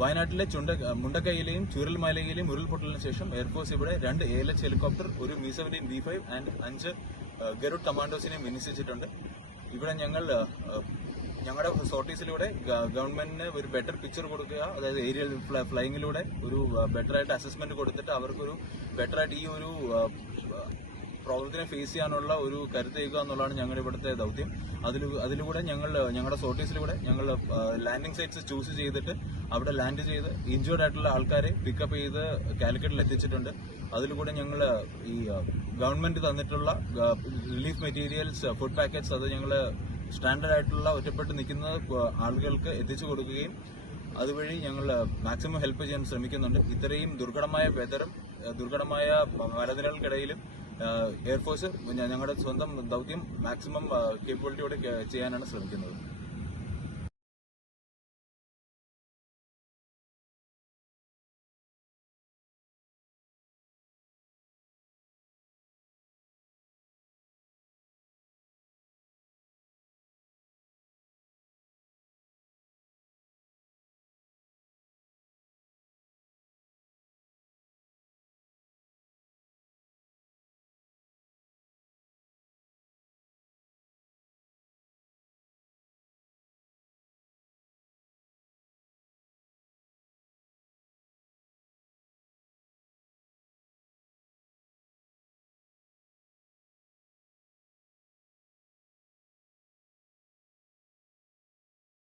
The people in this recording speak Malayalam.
വയനാട്ടിലെ ചുണ്ട മുണ്ടക്കൈയിലെയും ചുരൽമലയിലെയും ഉരുൾപൊട്ടലിന് ശേഷം എയർഫോഴ്സ് ഇവിടെ രണ്ട് എ എൽ എച്ച് ഹെലികോപ്റ്റർ ഒരു Mi seventeen B five and അഞ്ച് ഗരുഡ് കമാൻഡോസിനെയും വിന്യസിച്ചിട്ടുണ്ട്. ഇവിടെ ഞങ്ങൾ ഞങ്ങളുടെ സോർട്ടീസിലൂടെ ഗവൺമെന്റിന് ഒരു ബെറ്റർ പിക്ചർ കൊടുക്കുക അതായത് ഏരിയൽ ഫ്ലൈയിങ്ങിലൂടെ ഒരു ബെറ്റർ ആയിട്ട് അസസ്മെന്റ് കൊടുത്തിട്ട് അവർക്കൊരു ബെറ്റർ ആയിട്ട് ഈ ഒരു പ്രോബ്ലത്തിനെ ഫേസ് ചെയ്യാനുള്ള ഒരു കരുത്തേക്കുക എന്നുള്ളതാണ് ഞങ്ങളുടെ ഇവിടുത്തെ ദൗത്യം. അതിൽ അതിലൂടെ ഞങ്ങൾ ഞങ്ങളുടെ സോർട്ടീസിലൂടെ ഞങ്ങൾ ലാൻഡിംഗ് സൈറ്റ്സ് ചൂസ് ചെയ്തിട്ട് അവിടെ ലാൻഡ് ചെയ്ത് ഇഞ്ചേർഡ് ആയിട്ടുള്ള ആൾക്കാരെ പിക്കപ്പ് ചെയ്ത് കാലിക്കറ്റിൽ എത്തിച്ചിട്ടുണ്ട്. അതിലൂടെ ഞങ്ങൾ ഈ ഗവൺമെന്റ് തന്നിട്ടുള്ള റിലീഫ് മെറ്റീരിയൽസ് ഫുഡ് പാക്കറ്റ്സ് അത് ഞങ്ങൾ സ്റ്റാൻഡേർഡ് ആയിട്ടുള്ള ഒറ്റപ്പെട്ട് നിൽക്കുന്ന ആളുകൾക്ക് എത്തിച്ചു കൊടുക്കുകയും അതുവഴി ഞങ്ങൾ മാക്സിമം ഹെൽപ്പ് ചെയ്യാൻ ശ്രമിക്കുന്നുണ്ട്. ഇത്രയും ദുർഘടമായ വെതറും ദുർഘടമായ മലനിരകൾക്കിടയിലും എയർഫോഴ്സ് ഞങ്ങളുടെ സ്വന്തം ദൗത്യം മാക്സിമം കേപ്പബിലിറ്റിയോടെ ചെയ്യാനാണ് ശ്രമിക്കുന്നത്.